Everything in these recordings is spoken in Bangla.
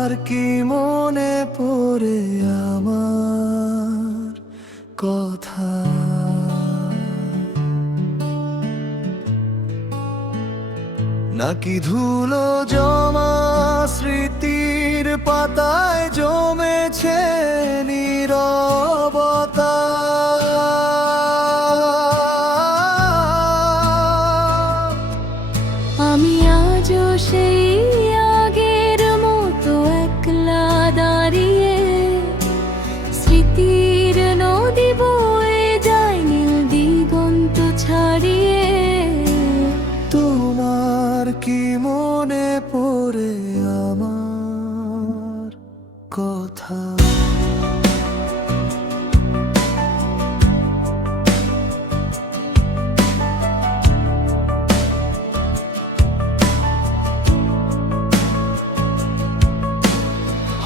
আর কি মনে পড়ে আমার কথা? নাকি ধুলো জমা স্মৃতির পাতায় জমেছে নীরবতা? আমি আজও সেই আগের মতো একলা দাঁড়িয়ে, স্মৃতির নদী বয়ে যায় নীল দিগন্ত ছাড়িয়ে। তোমার কি মনে পড়ে আমার কথা?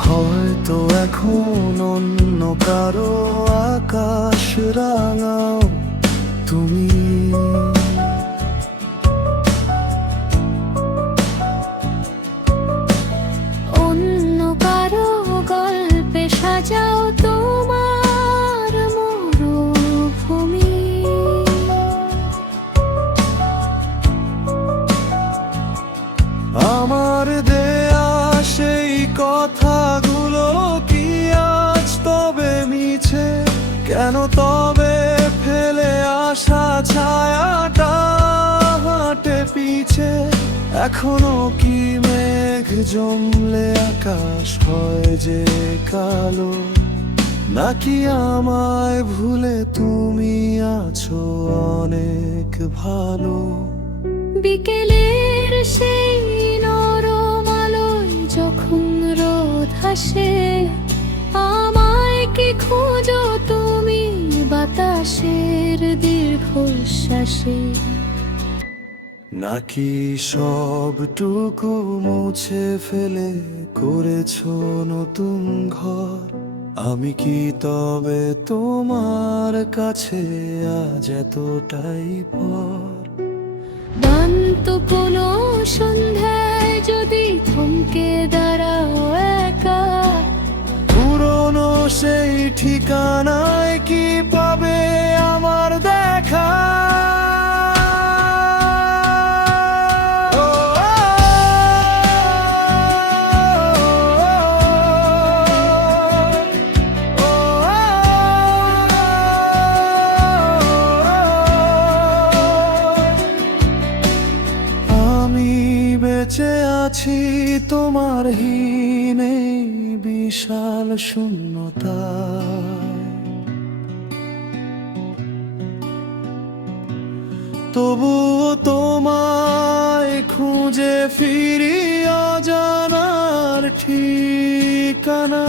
হয়তো এখন অন্য কারো আকাশ রাঙাও তুমি, অন্য কারো গল্পে সাজাও তোমার মরুভূমি। আমার দেয়া সেই কথাগুলো কি আজ তবে মিছে? কেন তবে ফেলে আসা ছায়াটা হাঁটে পিছে? এখনো কি মেঘ জমলে আকাশ হয় যে কালো? নাকি আমায় ভুলে তুমি আছো অনেক ভালো? বিকেলের সেই নরম আলোয় যখন রোদ হাসে, আমায় কি খোঁজো তুমি বাতাসের দীর্ঘশ্বাসে? নাকি সবটুকু মুছে ফেলে করেছো নতুন ঘর? আমি কি তবে তোমার কাছে আজ এতটাই পর? দান্ত কোনো সন্ধ্যায় যদি থমকে দাঁড়াও একা, পুরনো সেই ঠিকানায় কি পাবে আমার দেখা? আমি বেঁচে আছি তোমার হীনে বিশাল শূন্যতায়, তবুও তোমায় খুঁজে ফিরি অজানার ঠিকানা।